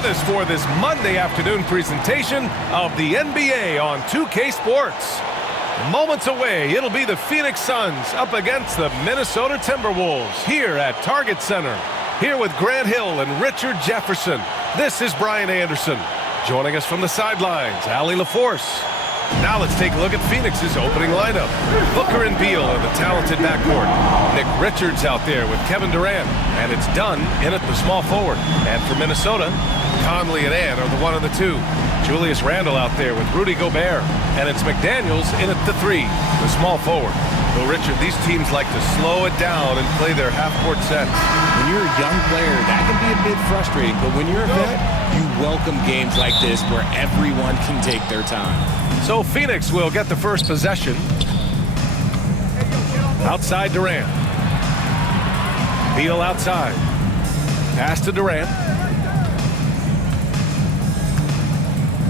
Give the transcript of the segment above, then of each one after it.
with us for this Monday afternoon presentation of the NBA on 2K Sports. Moments away, it'll be the Phoenix Suns up against the Minnesota Timberwolves here at Target Center. Here with Grant Hill and Richard Jefferson, this is Brian Anderson. Joining us from the sidelines, Allie LaForce. Now let's take a look at Phoenix's opening lineup. Booker and Beal in the talented backcourt. Nick Richards out there with Kevin Durant. And it's Dunn in at the small forward. And for Minnesota, Conley and Ann are the 1 and the 2. Julius Randle out there with Rudy Gobert. And it's McDaniels in at the 3, the small forward. Well, Richard, these teams like to slow it down and play their half-court sets. When you're a young player, that can be a bit frustrating. But when you're a vet, you welcome games like this where everyone can take their time. So Phoenix will get the first possession. Outside Durant. Beal outside. Pass to Durant.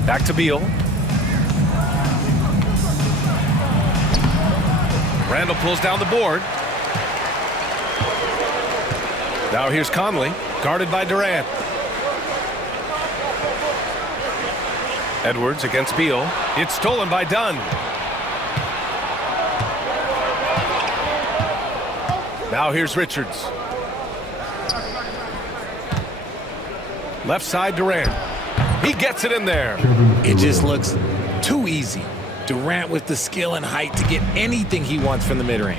Back to Beal. Randle pulls down the board. Now here's Conley, guarded by Durant. Edwards against Beal. It's stolen by Dunn. Now here's Richards. Left side Durant. He gets it in there. It just looks too easy. Durant with the skill and height to get anything he wants from the mid-range.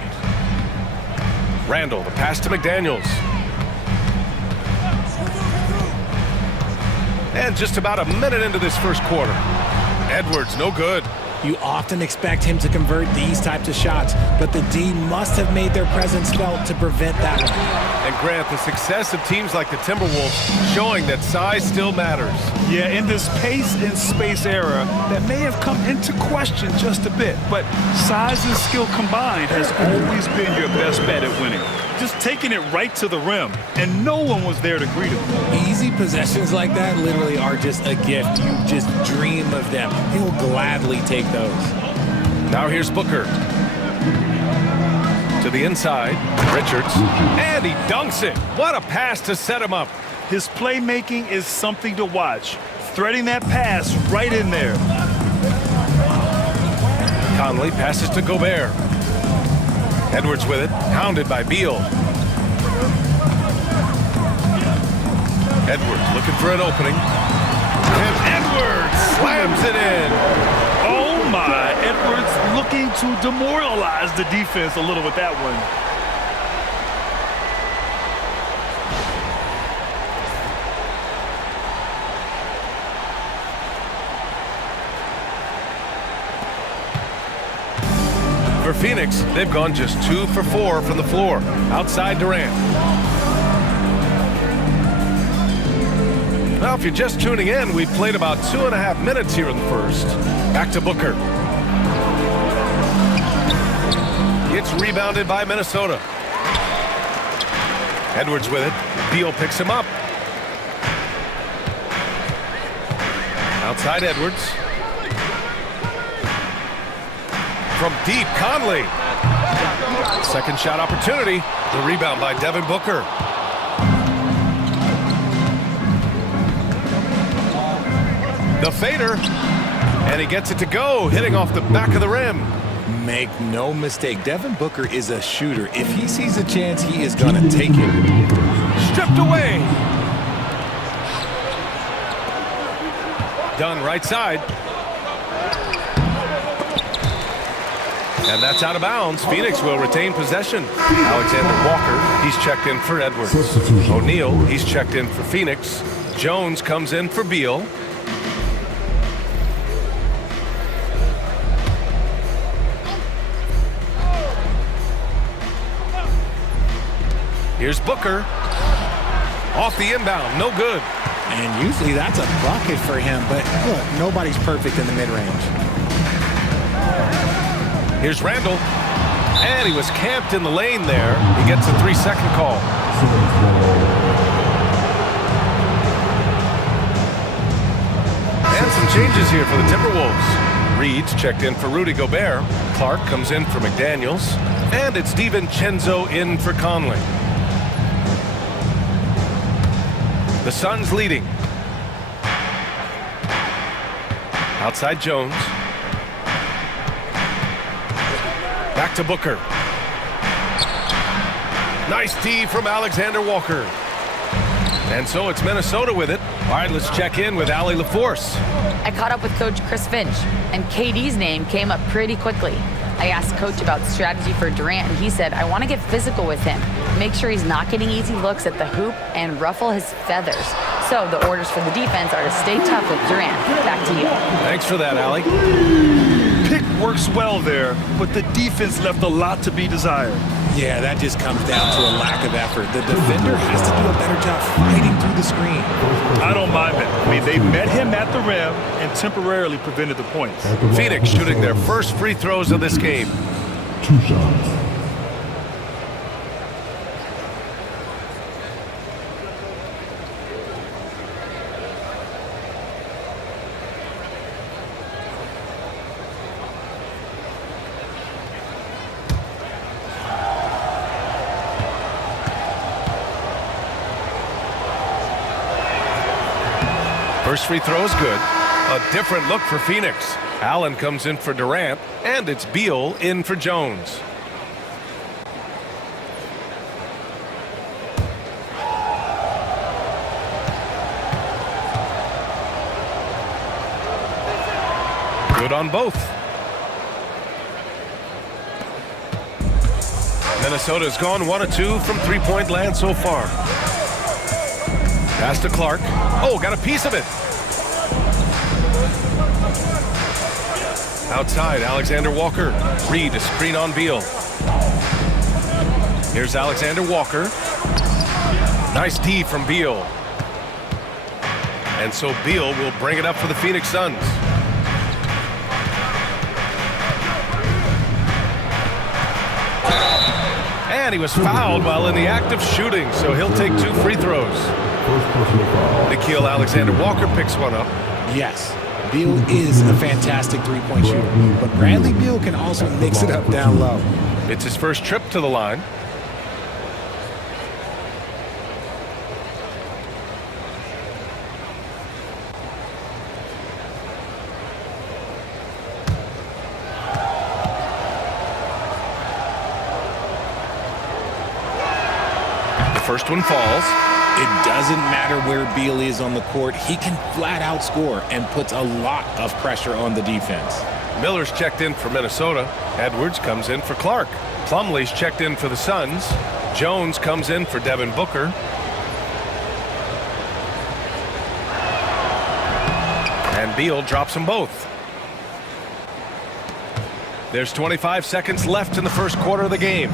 Randle, the pass to McDaniels. And just about a minute into this first quarter. Edwards, no good. You often expect him to convert these types of shots, but the D must have made their presence felt to prevent that one. And Grant, the success of teams like the Timberwolves showing that size still matters. Yeah, in this pace and space era, that may have come into question just a bit, but size and skill combined has always been your best bet at winning. Just taking it right to the rim, and no one was there to greet him. Easy possessions like that literally are just a gift. You just dream of them. He'll gladly take those. Now here's Booker. To the inside, Richards. And he dunks it. What a pass to set him up. His playmaking is something to watch. Threading that pass right in there. Conley passes to Gobert. Edwards with it, hounded by Beal. Edwards looking for an opening. And Edwards slams it in. Oh my, Edwards looking to demoralize the defense a little with that one. For Phoenix, they've gone just 2 for 4 from the floor. Outside Durant. Now, if you're just tuning in, we've played about 2.5 minutes here in the first. Back to Booker. It's rebounded by Minnesota. Edwards with it. Beal picks him up. Outside Edwards. From deep, Conley. Second shot opportunity. The rebound by Devin Booker. The fader. And he gets it to go, hitting off the back of the rim. Make no mistake, Devin Booker is a shooter. If he sees a chance, he is going to take it. Stripped away. Dunn right side. And that's out of bounds. Phoenix will retain possession. Alexander Walker, he's checked in for Edwards. O'Neal, he's checked in for Phoenix. Jones comes in for Beal. Here's Booker. Off the inbound, no good. And usually that's a bucket for him, but look, nobody's perfect in the mid-range. Here's Randle. And he was camped in the lane there. He gets a 3-second call. And some changes here for the Timberwolves. Reed's checked in for Rudy Gobert. Clark comes in for McDaniels. And it's DiVincenzo in for Conley. The Suns leading. Outside Jones. Back to Booker. Nice D from Alexander Walker. And so it's Minnesota with it. All right, let's check in with Allie LaForce. I caught up with Coach Chris Finch, and KD's name came up pretty quickly. I asked Coach about strategy for Durant, and he said, I want to get physical with him, make sure he's not getting easy looks at the hoop, and ruffle his feathers. So the orders for the defense are to stay tough with Durant. Back to you. Thanks for that, Allie. Pick works well there, but the defense left a lot to be desired. Yeah, that just comes down to a lack of effort. The defender has to do a better job fighting through the screen. I don't mind it. I mean, they met him at the rim and temporarily prevented the points. Phoenix shooting their first free throws of this game. 2 shots. First free throw is good. A different look for Phoenix. Allen comes in for Durant, and it's Beal in for Jones. Good on both. Minnesota's gone 1 of 2 from three-point land so far. Pass to Clark. Oh, got a piece of it. Outside, Alexander Walker. Reed, a screen on Beal. Here's Alexander Walker. Nice D from Beal. And so Beal will bring it up for the Phoenix Suns. And he was fouled while in the act of shooting, so he'll take 2 free throws. Nickeil Alexander-Walker picks one up. Yes, Beal is a fantastic three-point shooter, but Bradley Beal can also mix it up down low. It's his first trip to the line. The first one falls. It doesn't matter where Beal is on the court. He can flat out score and puts a lot of pressure on the defense. Miller's checked in for Minnesota. Edwards comes in for Clark. Plumlee's checked in for the Suns. Jones comes in for Devin Booker. And Beal drops them both. There's 25 seconds left in the first quarter of the game.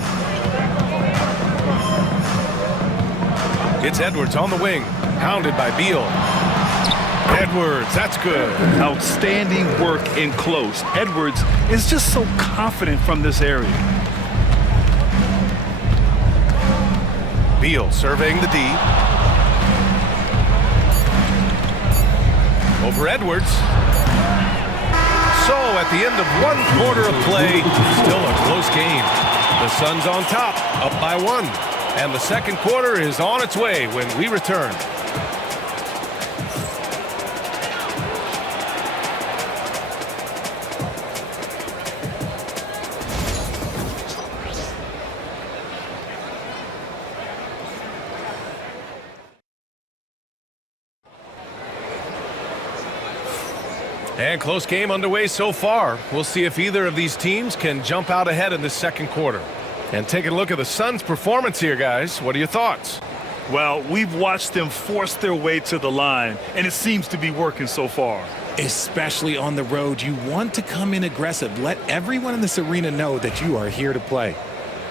It's Edwards on the wing, pounded by Beal. Edwards, that's good. Outstanding work in close. Edwards is just so confident from this area. Beal surveying the D. Over Edwards. So at the end of 1 quarter of play, still a close game. The Suns on top, up by 1. And the second quarter is on its way when we return. And close game underway so far. We'll see if either of these teams can jump out ahead in this second quarter. And taking a look at the Suns' performance here, guys. What are your thoughts? Well, we've watched them force their way to the line, and it seems to be working so far. Especially on the road, you want to come in aggressive. Let everyone in this arena know that you are here to play.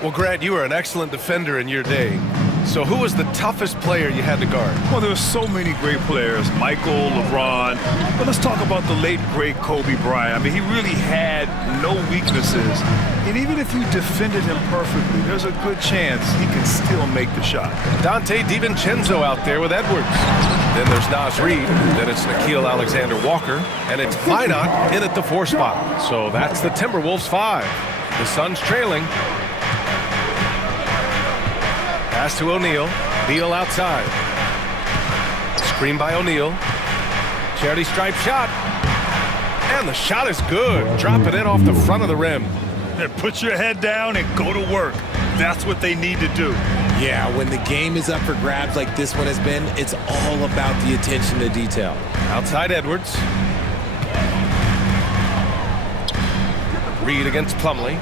Well, Grant, you were an excellent defender in your day. So who was the toughest player you had to guard? Well, there are so many great players, Michael, LeBron. But let's talk about the late, great Kobe Bryant. I mean, he really had no weaknesses. And even if you defended him perfectly, there's a good chance he can still make the shot. Dante DiVincenzo out there with Edwards. Then there's Naz Reid. Then it's Nickeil Alexander-Walker. And it's Minot in at the 4 spot. So that's the Timberwolves 5. The Suns trailing. Pass to O'Neal. Beal outside. Screen by O'Neal. Charity stripe shot. And the shot is good. Drop it in off the front of the rim. And put your head down and go to work. That's what they need to do. Yeah, when the game is up for grabs like this one has been, it's all about the attention to detail. Outside Edwards. Reed against Plumlee.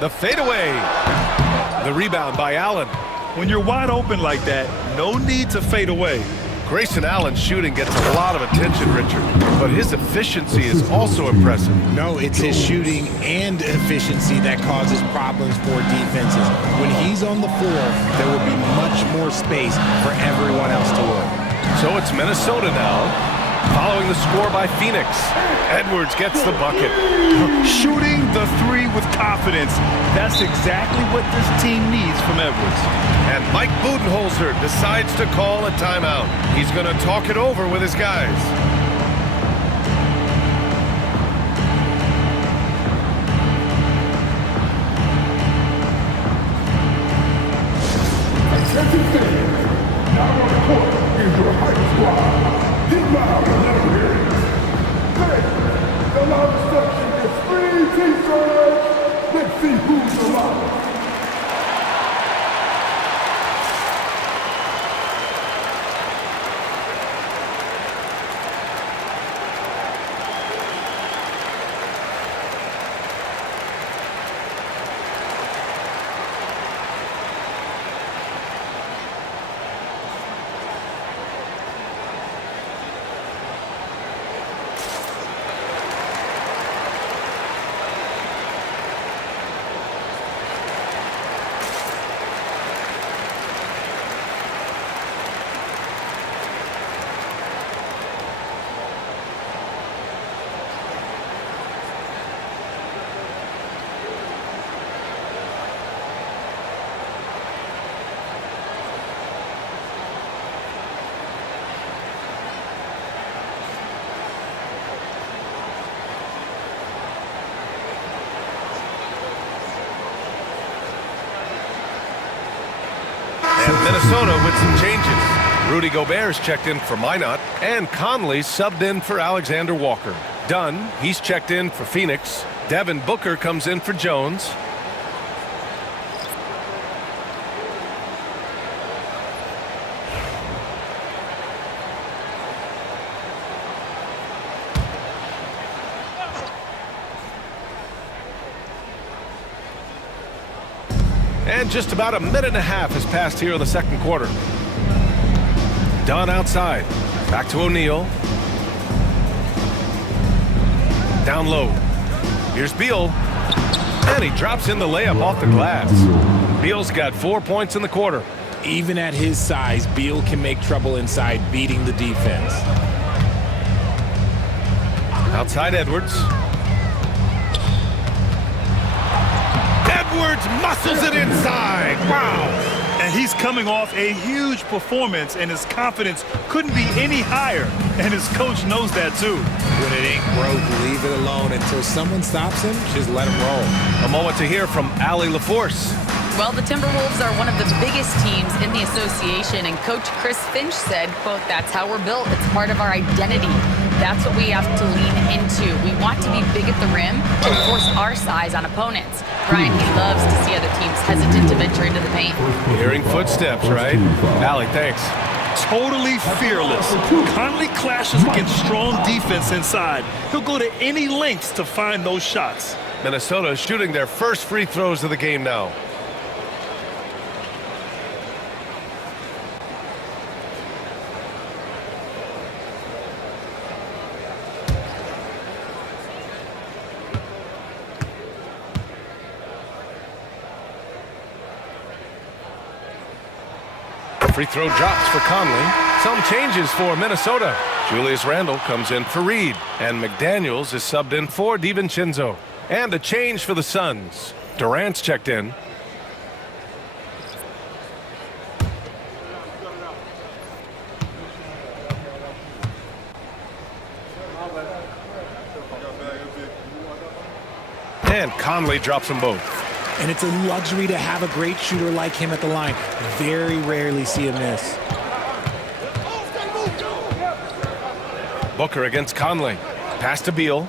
The fadeaway. The rebound by Allen. When you're wide open like that, no need to fade away. Grayson Allen's shooting gets a lot of attention, Richard, but his efficiency is also impressive. No, it's his shooting and efficiency that causes problems for defenses. When he's on the floor, there will be much more space for everyone else to work. So it's Minnesota now, following the score by Phoenix. Edwards gets the bucket. Shooting the three with confidence. That's exactly what this team needs from Edwards. And Mike Budenholzer decides to call a timeout. He's going to talk it over with his guys. Attention fans, now on the court is your hype squad. Get loud and let them hear it. Hey, the loudest section is free t-shirts. Let's see who's the loudest. Minnesota with some changes. Rudy Gobert's checked in for Minot, and Conley subbed in for Alexander Walker. Dunn, he's checked in for Phoenix. Devin Booker comes in for Jones. And just about a minute and a half has passed here in the second quarter. Dunn outside. Back to O'Neal. Down low. Here's Beal. And he drops in the layup off the glass. Beal's got 4 points in the quarter. Even at his size, Beal can make trouble inside, beating the defense. Outside Edwards. Edwards muscles it inside. Wow. And he's coming off a huge performance, and his confidence couldn't be any higher. And his coach knows that, too. When it ain't broke, leave it alone until someone stops him. Just let him roll. A moment to hear from Allie LaForce. Well, the Timberwolves are one of the biggest teams in the association, and Coach Chris Finch said, quote, "That's how we're built. It's part of our identity. That's what we have to lean into. We want to be big at the rim and force our size on opponents." Brian, he loves to see other teams hesitant to venture into the paint. Hearing footsteps, right? Allie, thanks. Totally fearless. Conley clashes against strong defense inside. He'll go to any lengths to find those shots. Minnesota is shooting their first free throws of the game now. Free throw drops for Conley. Some changes for Minnesota. Julius Randle comes in for Reed, and McDaniels is subbed in for DiVincenzo. And a change for the Suns. Durant's checked in. And Conley drops them both. And it's a luxury to have a great shooter like him at the line. Very rarely see a miss. Booker against Conley. Pass to Beal.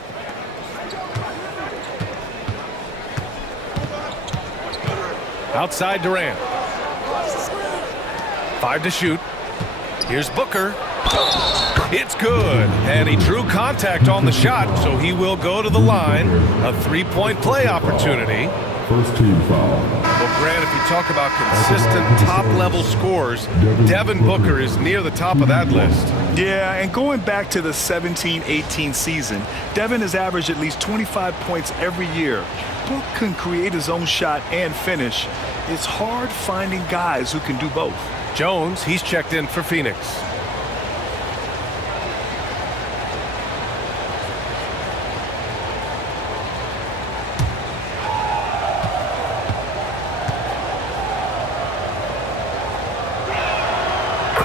Outside Durant. 5 to shoot. Here's Booker. It's good. And he drew contact on the shot, so he will go to the line. A three-point play opportunity. First team foul. Well, Grant, if you talk about consistent top-level scores, Devin Booker is near the top of that list. Yeah, and going back to the 17-18 season, Devin has averaged at least 25 points every year. Book can create his own shot and finish. It's hard finding guys who can do both. Jones, he's checked in for Phoenix.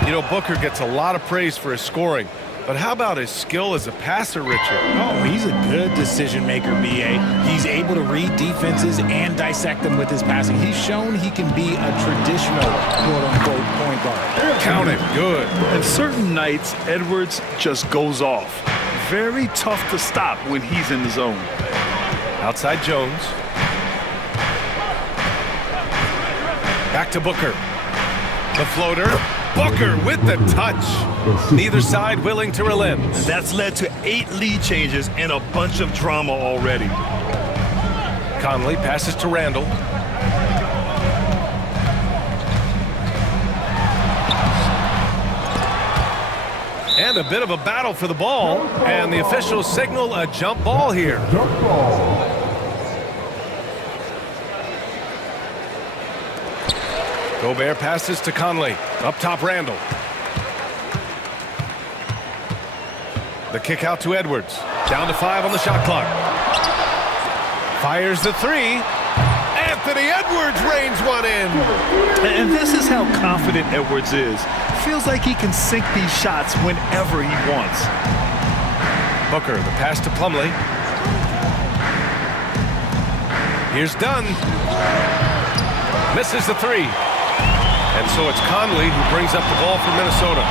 You know, Booker gets a lot of praise for his scoring, but how about his skill as a passer, Richard? Oh, he's a good decision maker, B.A. He's able to read defenses and dissect them with his passing. He's shown he can be a traditional quote-unquote point guard. Count it. Good. And certain nights, Edwards just goes off. Very tough to stop when he's in the zone. Outside Jones. Back to Booker. The floater. Booker with the touch. Neither side willing to relent. That's led to 8 lead changes and a bunch of drama already. Conley passes to Randall. And a bit of a battle for the ball. And the officials signal a jump ball here. Jump ball. Gobert passes to Conley. Up top, Randall. The kick out to Edwards. Down to 5 on the shot clock. Fires the 3. Anthony Edwards rains one in. And this is how confident Edwards is. Feels like he can sink these shots whenever he wants. Booker, the pass to Plumlee. Here's Dunn. Misses the 3. And so it's Conley who brings up the ball for Minnesota.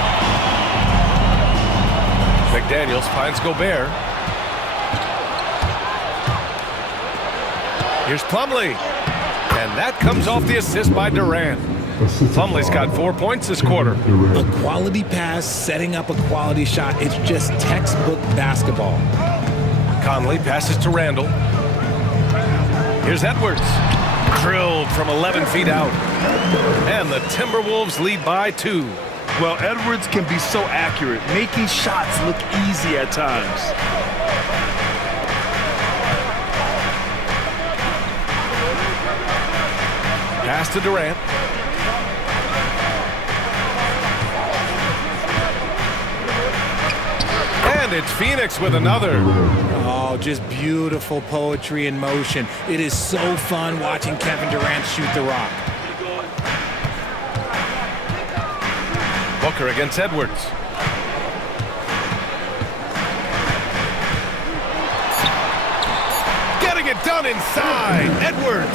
McDaniels finds Gobert. Here's Plumlee. And that comes off the assist by Durant. Plumlee's got 4 points this quarter. A quality pass, setting up a quality shot. It's just textbook basketball. Conley passes to Randall. Here's Edwards. Drilled from 11 feet out. And the Timberwolves lead by 2. Well, Edwards can be so accurate, making shots look easy at times. Pass to Durant. And it's Phoenix with another. Oh, just beautiful poetry in motion. It is so fun watching Kevin Durant shoot the rock. Booker against Edwards. Getting it done inside. Edwards.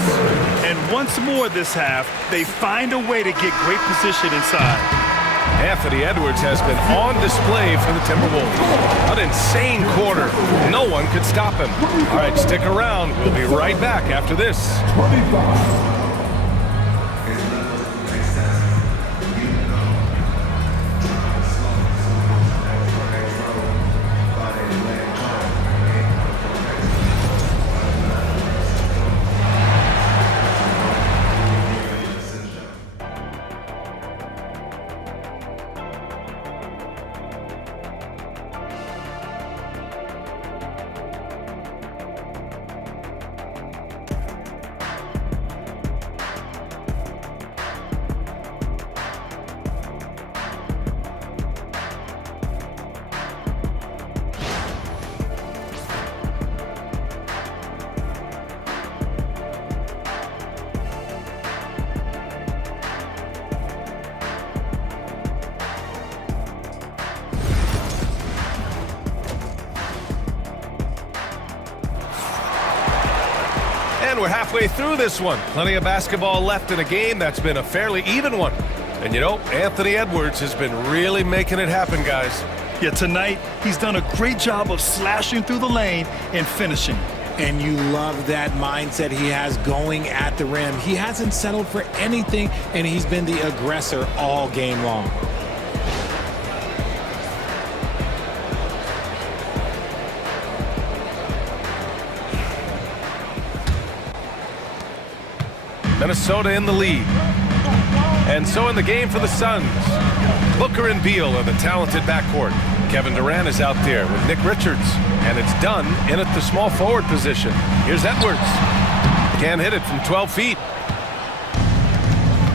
And once more this half, they find a way to get great position inside. Anthony Edwards has been on display for the Timberwolves. An insane quarter. No one could stop him. All right, stick around. We'll be right back after this. 25. And we're halfway through this one. Plenty of basketball left in a game that's been a fairly even one. And you know, Anthony Edwards has been really making it happen, guys. Yeah, tonight he's done a great job of slashing through the lane and finishing. And you love that mindset he has going at the rim. He hasn't settled for anything, and he's been the aggressor all game long. Minnesota in the lead. And so in the game for the Suns, Booker and Beal are the talented backcourt. Kevin Durant is out there with Nick Richards, and it's done in at the small forward position. Here's Edwards. Can't hit it from 12 feet.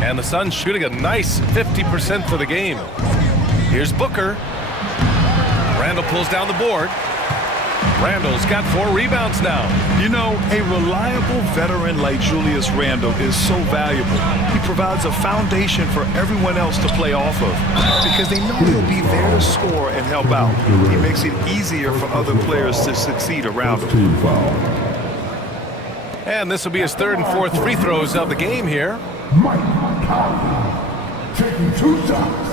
And the Suns shooting a nice 50% for the game. Here's Booker. Randall pulls down the board. Randall's got 4 rebounds now. You know, a reliable veteran like Julius Randle is so valuable. He provides a foundation for everyone else to play off of because they know he'll be there to score and help out. He makes it easier for other players to succeed around him. Team foul. And this will be his 3rd and 4th free throws of the game here. Mike Conley taking 2 shots.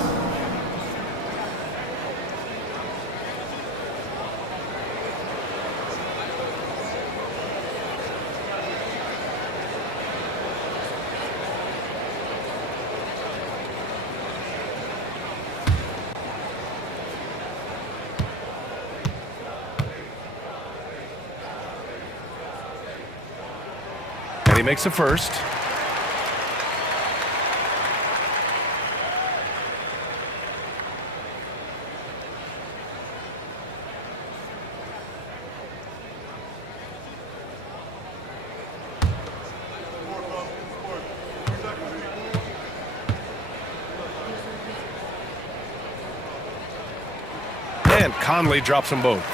And he makes a first. And Conley drops them both.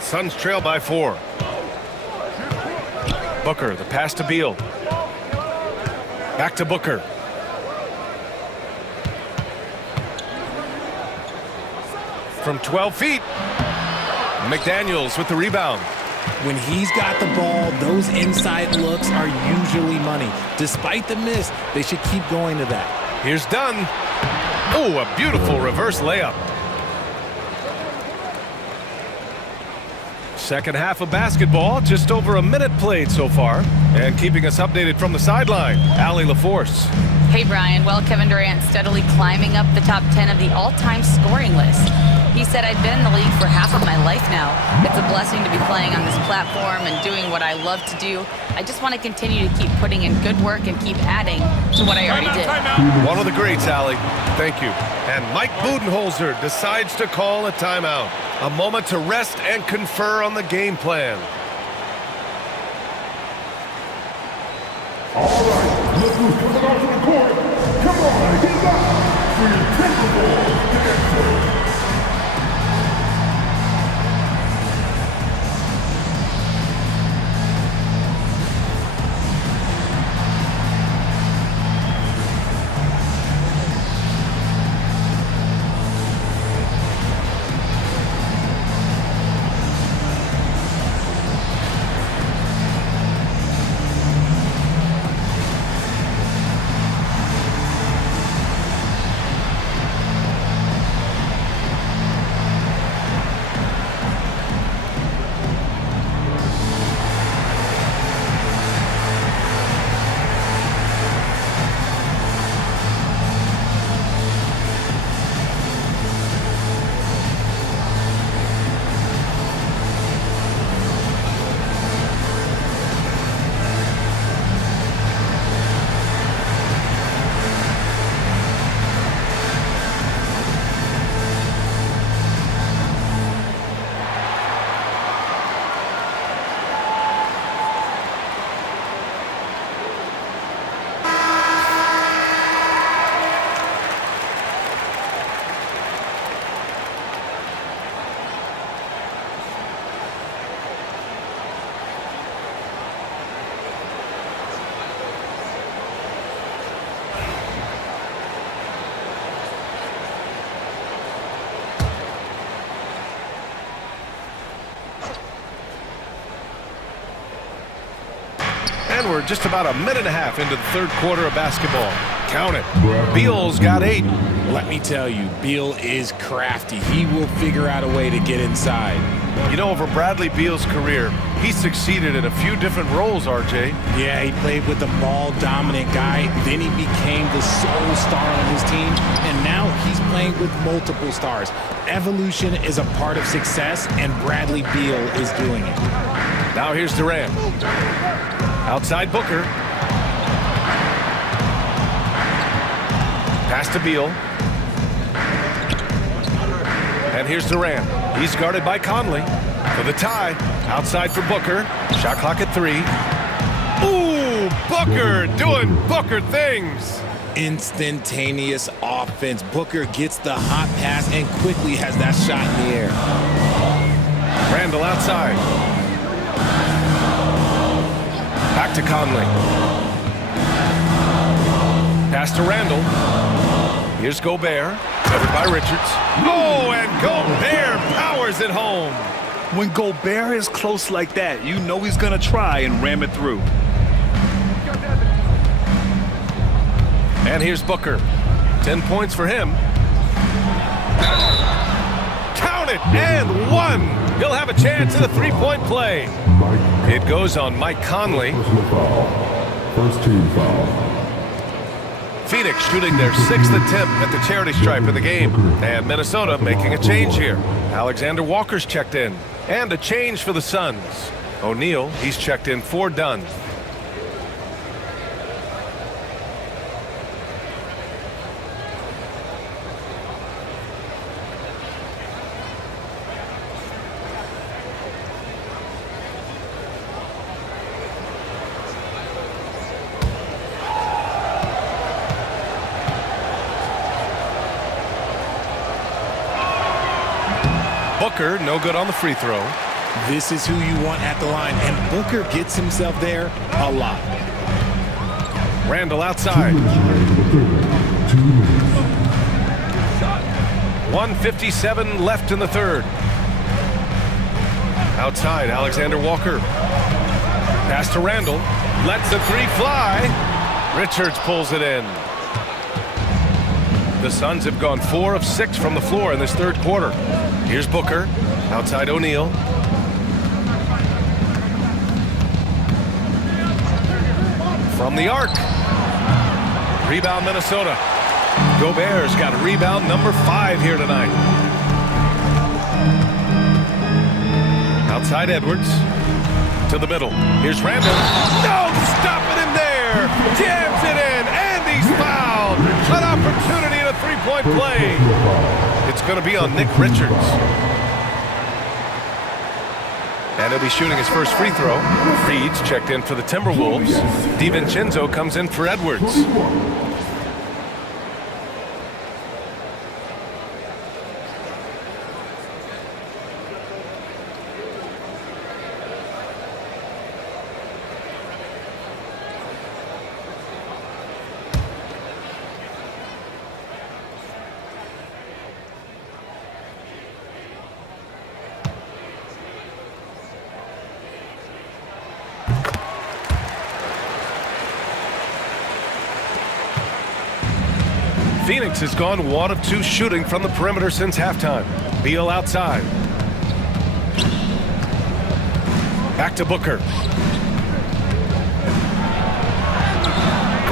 Suns trail by 4. Booker, the pass to Beal. Back to Booker. From 12 feet. McDaniels with the rebound. When he's got the ball, those inside looks are usually money. Despite the miss, they should keep going to that. Here's Dunn. Oh, a beautiful reverse layup. Second half of basketball, just over a minute played so far. And keeping us updated from the sideline, Allie LaForce. Hey, Brian. Well, Kevin Durant steadily climbing up the top 10 of the all-time scoring list. He said, I've been in the league for half of my life now. It's a blessing to be playing on this platform and doing what I love to do. I just want to continue to keep putting in good work and keep adding to what I already did. One of the greats, Allie. Thank you. And Mike Budenholzer decides to call a timeout. A moment to rest and confer on the game plan. All right, look who's coming onto the court. Come on, get up for your Timberwolves dancer. And we're just about a minute and a half into the 3rd quarter of basketball. Count it. Beal's got 8. Let me tell you, Beal is crafty. He will figure out a way to get inside. You know, over Bradley Beal's career, he succeeded in a few different roles, RJ. Yeah, he played with the ball-dominant guy. Then he became the sole star on his team. And now he's playing with multiple stars. Evolution is a part of success, and Bradley Beal is doing it. Now here's Durant. Outside Booker. Pass to Beal. And here's Durant. He's guarded by Conley for the tie. Outside for Booker. Shot clock at 3. Ooh, Booker doing Booker things. Instantaneous offense. Booker gets the hot pass and quickly has that shot in the air. Randall outside. Back to Conley. Pass to Randall. Here's Gobert. Covered by Richards. Oh, and Gobert powers it home. When Gobert is close like that, you know he's going to try and ram it through. And here's Booker. 10 points for him. Count it, and 1. He'll have a chance at a three-point play. It goes on Mike Conley. First team foul. Phoenix shooting their 6th attempt at the charity stripe of the game. And Minnesota making a change here. Alexander Walker's checked in. And a change for the Suns. O'Neal, he's checked in for Dunn. Booker, no good on the free throw. This is who you want at the line, and Booker gets himself there a lot. Randall outside. 1:57 left in the third. Outside, Alexander Walker. Pass to Randall. Lets the 3 fly. Richards pulls it in. The Suns have gone 4 of 6 from the floor in this third quarter. Here's Booker. Outside O'Neal. From the arc. Rebound Minnesota. Gobert's got rebound number 5 here tonight. Outside Edwards. To the middle. Here's Randall. No, stopping him there. Jams it in, and he's fouled. An opportunity in a three-point play. It's going to be on Nick Richards. And he'll be shooting his first free throw. Reed's checked in for the Timberwolves. DiVincenzo comes in for Edwards. Phoenix has gone 1 of 2 shooting from the perimeter since halftime. Beal outside. Back to Booker.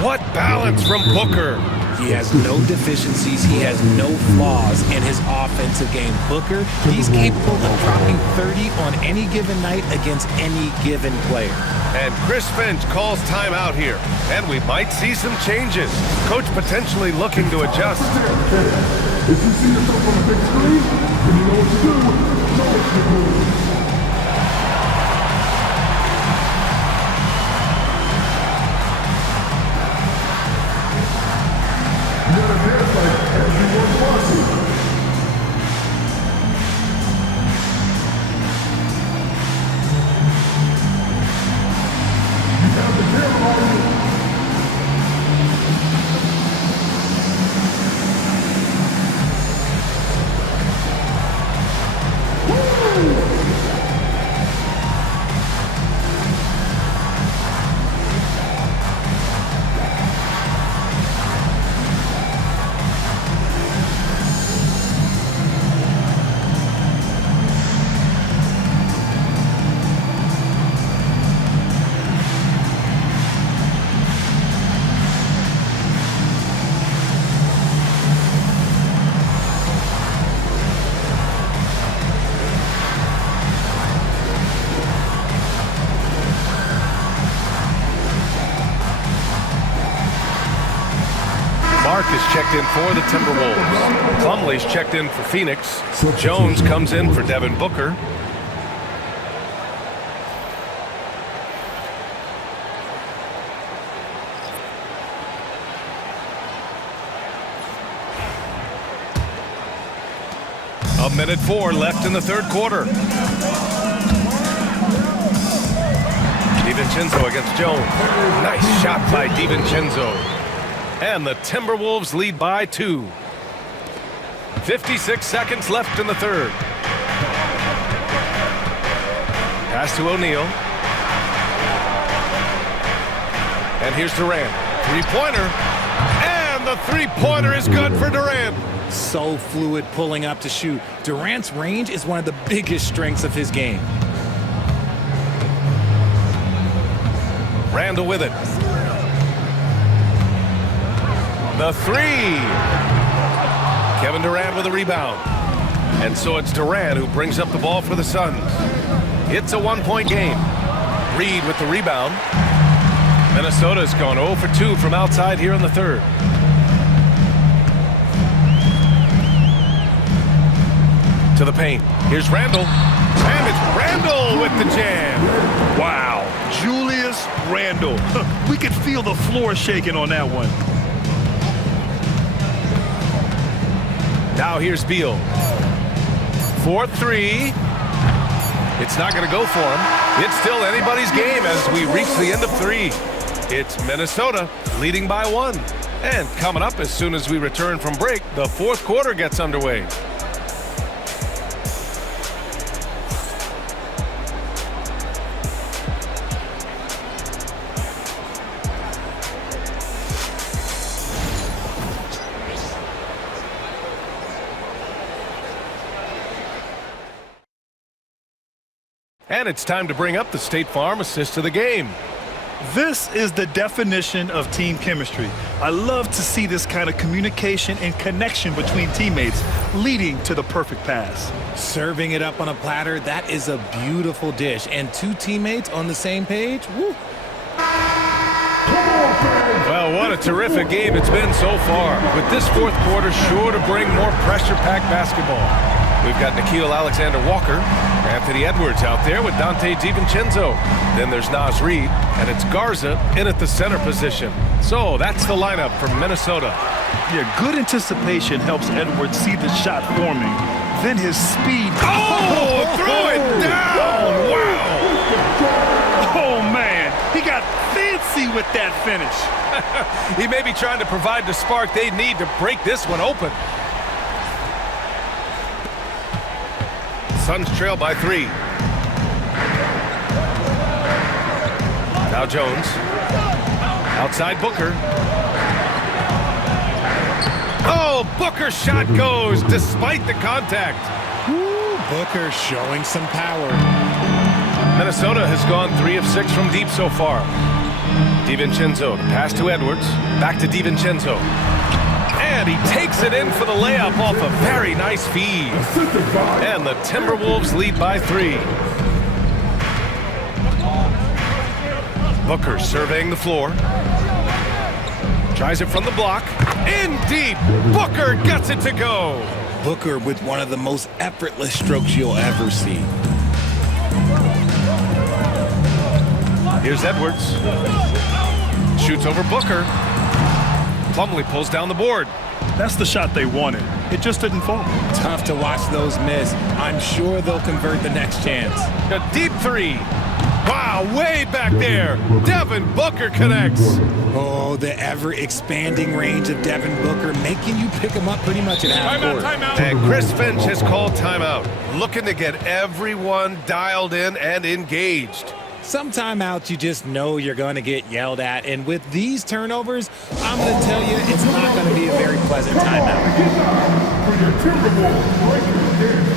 What balance from Booker. He has no deficiencies. He has no flaws in his offensive game. Booker, he's capable of dropping 30 on any given night against any given player. And Chris Finch calls timeout here. And we might see some changes. Coach potentially looking to adjust. If you see yourself on the big screen, then you know what to do. Know what to do. You gotta dance like everyone wants you. You have the dance on you. Woo! checked in for the Timberwolves. Plumlee's checked in for Phoenix. Jones comes in for Devin Booker. A minute 4 left in the third quarter. DiVincenzo against Jones. Nice shot by DiVincenzo. And the Timberwolves lead by 2. 56 seconds left in the third. Pass to O'Neal. And here's Durant. Three-pointer. And the three-pointer is good for Durant. So fluid pulling up to shoot. Durant's range is one of the biggest strengths of his game. Randall with it. The three. Kevin Durant with a rebound. And so it's Durant who brings up the ball for the Suns. It's a one-point game. Reed with the rebound. Minnesota's gone 0 for 2 from outside here in the third. To the paint. Here's Randall. And it's Randall with the jam. Wow. Julius Randle. We could feel the floor shaking on that one. Now here's Beal. 4-3. It's not going to go for him. It's still anybody's game as we reach the end of 3. It's Minnesota leading by 1. And coming up as soon as we return from break, the fourth quarter gets underway. And it's time to bring up the State Farm assist of the game. This is the definition of team chemistry. I love to see this kind of communication and connection between teammates leading to the perfect pass. Serving it up on a platter, that is a beautiful dish. And 2 teammates on the same page, woo. Well, what a terrific game it's been so far. With this fourth quarter sure to bring more pressure-packed basketball. We've got Nickeil Alexander-Walker, Anthony Edwards out there with Dante DiVincenzo. Then there's Naz Reid, and it's Garza in at the center position. So that's the lineup for Minnesota. Yeah, good anticipation helps Edwards see the shot forming. Then his speed. Oh, throw it down! Wow! Oh, man, he got fancy with that finish. He may be trying to provide the spark they need to break this one open. Suns trail by 3. Now Jones. Outside Booker. Oh, Booker's shot goes despite the contact. Woo, Booker showing some power. Minnesota has gone 3 of 6 from deep so far. DiVincenzo, pass to Edwards. Back to DiVincenzo. And he takes it in for the layup off a very nice feed. And the Timberwolves lead by 3. Booker surveying the floor. Tries it from the block. In deep. Booker gets it to go. Booker with one of the most effortless strokes you'll ever see. Here's Edwards. Shoots over Booker. Plumlee pulls down the board. That's the shot they wanted. It just didn't fall. Tough to watch those miss. I'm sure they'll convert the next chance. A deep 3. Wow, way back there. Devin Booker connects. Oh, the ever-expanding range of Devin Booker, making you pick him up pretty much at half court. And Chris Finch has called timeout, looking to get everyone dialed in and engaged. Some timeouts you just know you're going to get yelled at, and with these turnovers, I'm going to tell you it's not going to be a very pleasant timeout. For your Timberwolves, break it down.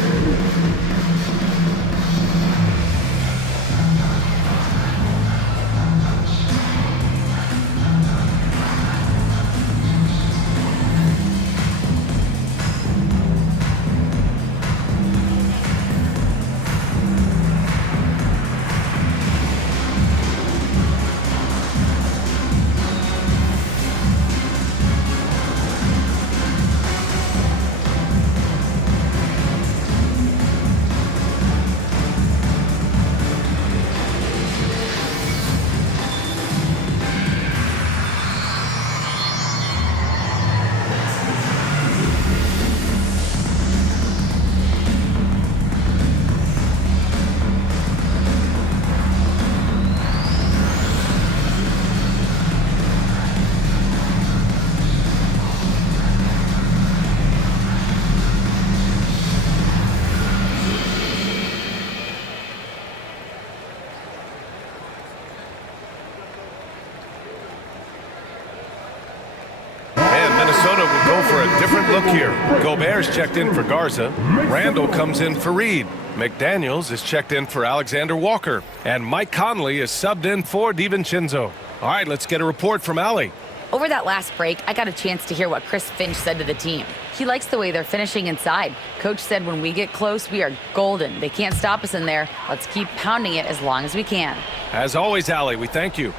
for a different look here. Gobert's checked in for Garza. Randall comes in for Reed. McDaniels is checked in for Alexander Walker. And Mike Conley is subbed in for DiVincenzo. All right, let's get a report from Allie. Over that last break, I got a chance to hear what Chris Finch said to the team. He likes the way they're finishing inside. Coach said when we get close, we are golden. They can't stop us in there. Let's keep pounding it as long as we can. As always, Allie, we thank you.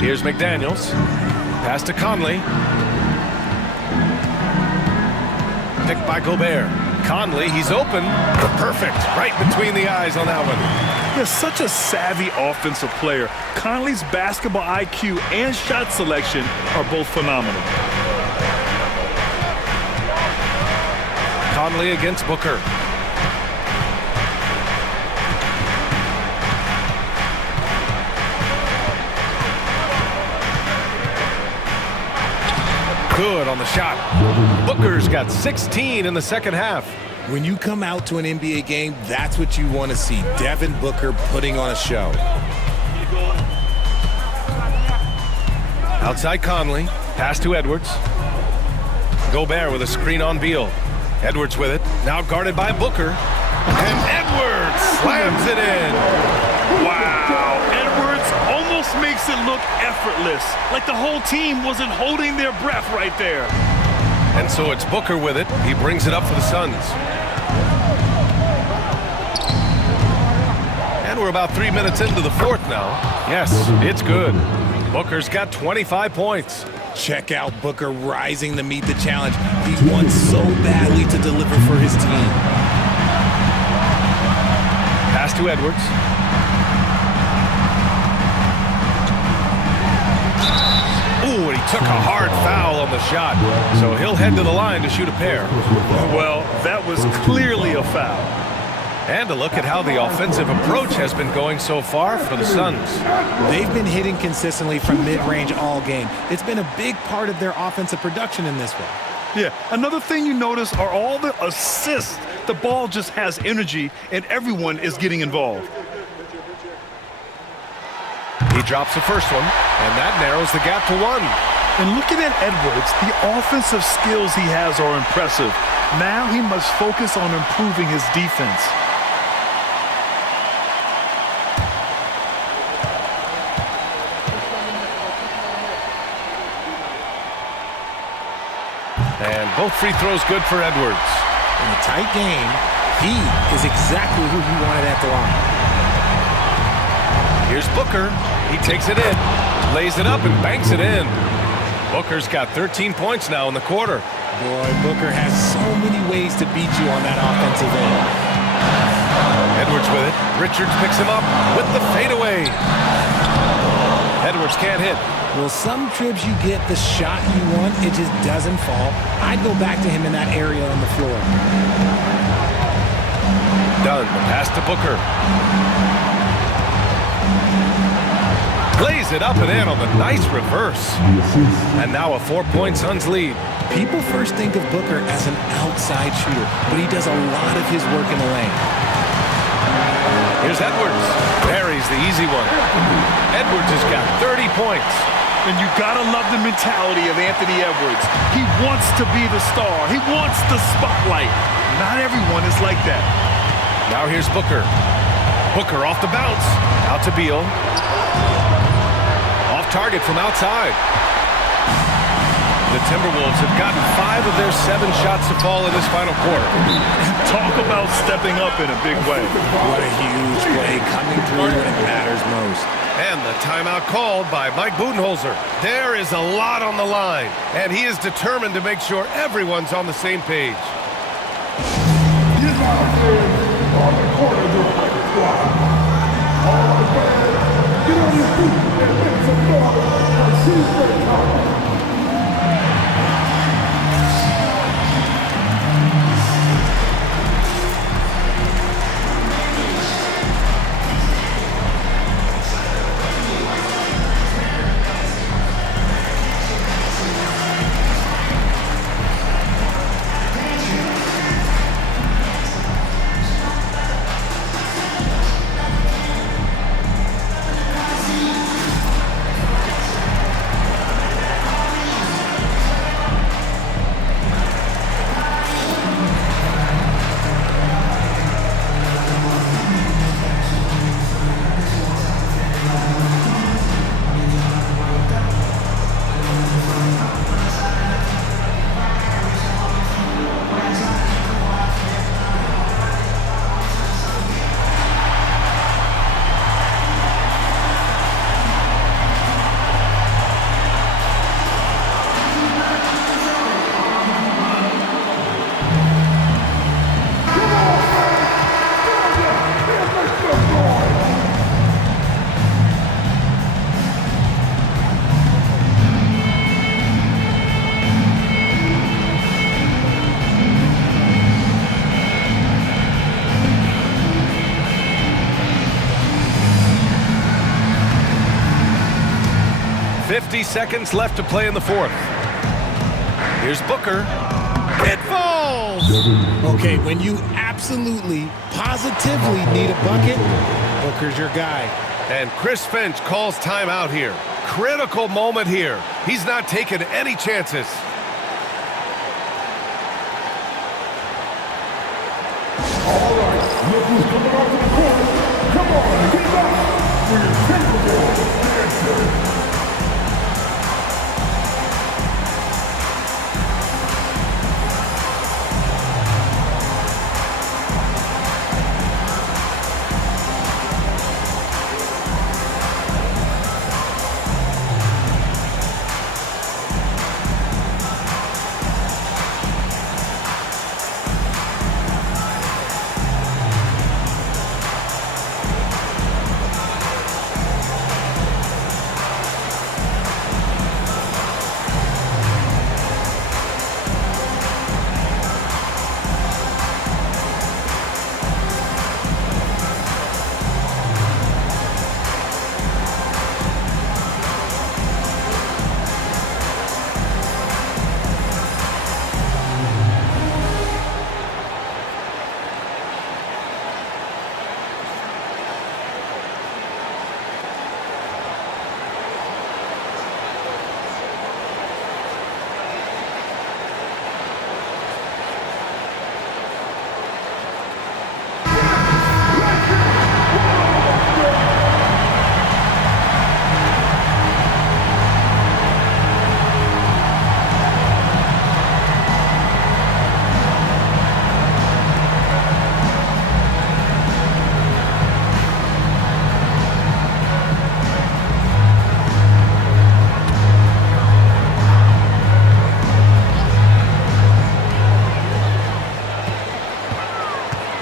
Here's McDaniels. Pass to Conley. Picked by Gobert. Conley, he's open. Perfect. Right between the eyes on that one. He's such a savvy offensive player. Conley's basketball IQ and shot selection are both phenomenal. Conley against Booker. Good on the shot. Booker's got 16 in the second half. When you come out to an NBA game, that's what you want to see. Devin Booker putting on a show. Outside Conley. Pass to Edwards. Gobert with a screen on Beal. Edwards with it. Now guarded by Booker. And Edwards slams it in. Wow. Edwards almost makes it look effortless. Like the whole team wasn't holding their breath right there. And so it's Booker with it. He brings it up for the Suns. And we're about 3 minutes into the fourth now. Yes, it's good. Booker's got 25 points. Check out Booker rising to meet the challenge. He wants so badly to deliver for his team. Pass to Edwards. Ooh, and he took a hard foul on the shot. So he'll head to the line to shoot a pair. Well, that was clearly a foul. And a look at how the offensive approach has been going so far for the Suns. They've been hitting consistently from mid-range all game. It's been a big part of their offensive production in this one. Yeah, another thing you notice are all the assists. The ball just has energy, and everyone is getting involved. He drops the first one, and that narrows the gap to 1. And looking at Edwards, the offensive skills he has are impressive. Now he must focus on improving his defense. And both free throws good for Edwards. In a tight game, he is exactly who you wanted at the line. Here's Booker. He takes it in, lays it up, and banks it in. Booker's got 13 points now in the quarter. Boy, Booker has so many ways to beat you on that offensive end. Edwards with it. Richards picks him up with the fadeaway. Edwards can't hit. Well, some trips you get the shot you want, it just doesn't fall. I'd go back to him in that area on the floor. Done. The pass to Booker. Lays it up and in on the nice reverse. And now a 4-point Suns lead. People first think of Booker as an outside shooter, but he does a lot of his work in the lane. Here's Edwards. Buries the easy one. Edwards has got 30 points. And you gotta love the mentality of Anthony Edwards. He wants to be the star. He wants the spotlight. Not everyone is like that. Now here's Booker. Booker off the bounce. Out to Beal. Off target from outside. The Timberwolves have gotten 5 of their 7 shots to fall in this final quarter. Talk about stepping up in a big way. What a huge play coming through when it matters most. And the timeout called by Mike Budenholzer. There is a lot on the line, and he is determined to make sure everyone's on the same page. Here's our fans on the corner of the practice squad. All the fans, get on your feet and make some noise for Tuesday time. seconds left to play in the fourth. Here's Booker. It falls! Okay, when you absolutely, positively need a bucket, Booker's your guy. And Chris Finch calls timeout here. Critical moment here. He's not taking any chances. All right, look who's coming onto the court. Come on, get back for your Timberwolves answer.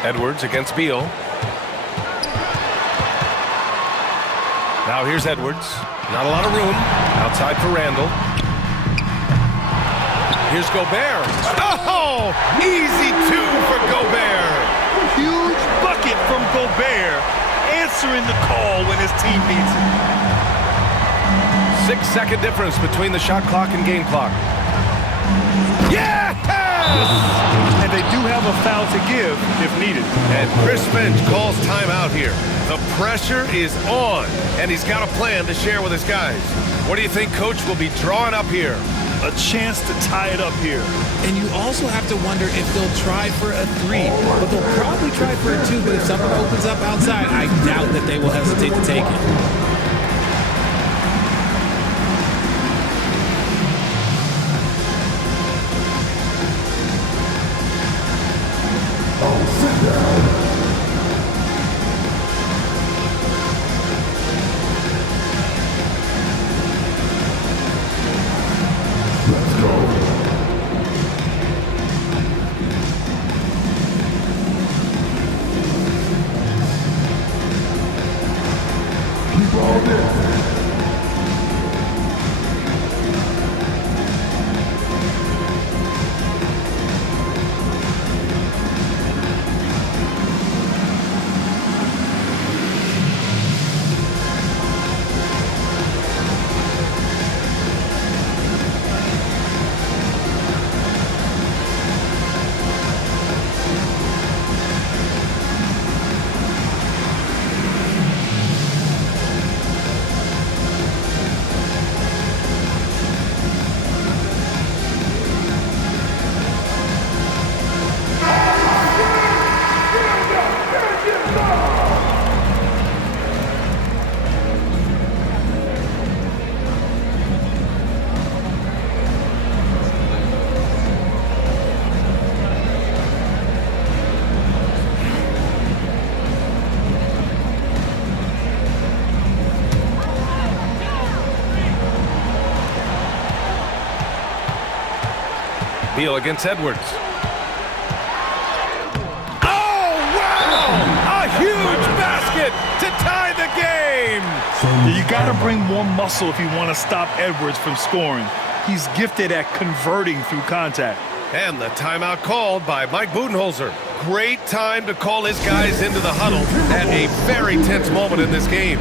Edwards against Beal. Now here's Edwards. Not a lot of room. Outside for Randall. Here's Gobert. Oh! Easy two for Gobert. Huge bucket from Gobert, answering the call when his team needs it. 6-second difference between the shot clock and game clock. Yes! And they do have a foul to give if needed. And Chris Finch calls timeout here. The pressure is on, and he's got a plan to share with his guys. What do you think Coach will be drawing up here? A chance to tie it up here. And you also have to wonder if they'll try for a three. But they'll probably try for a two, but if something opens up outside, I doubt that they will hesitate to take it. Beal against Edwards. Oh, wow! A huge basket to tie the game! You got to bring more muscle if you want to stop Edwards from scoring. He's gifted at converting through contact. And the timeout called by Mike Budenholzer. Great time to call his guys into the huddle at a very tense moment in this game.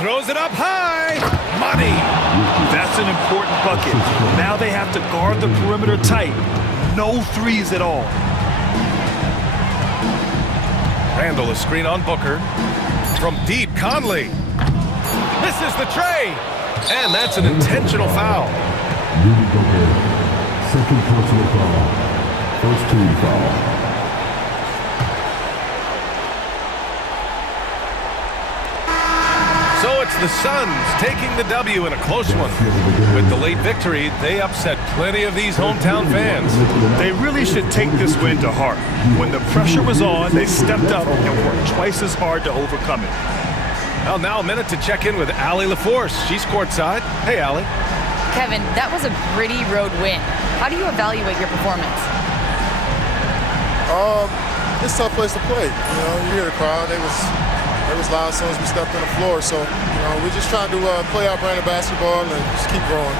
Throws it up high. Money. That's an important bucket. Now they have to guard the perimeter tight. No threes at all. Randall, a screen on Booker. From deep, Conley. Misses the tray. And that's an intentional foul. Rudy Gobert, second personal foul. First team foul. So it's the Suns taking the W in a close one. With the late victory, they upset plenty of these hometown fans. They really should take this win to heart. When the pressure was on, they stepped up and worked twice as hard to overcome it. Well, now a minute to check in with Allie LaForce. She's courtside. Hey, Allie. Kevin, that was a gritty road win. How do you evaluate your performance? It's a tough place to play. You know, you hear the crowd. They was loud as soon as we stepped on the floor. So, you know, we're just trying to play our brand of basketball and just keep growing.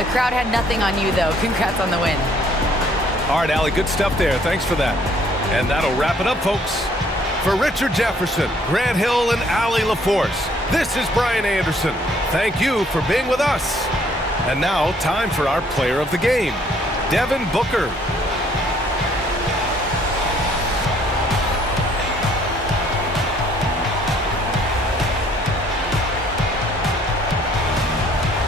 The crowd had nothing on you, though. Congrats on the win. All right, Allie, good stuff there. Thanks for that. And that'll wrap it up, folks. For Richard Jefferson, Grant Hill, and Allie LaForce, this is Brian Anderson. Thank you for being with us. And now, time for our player of the game, Devin Booker.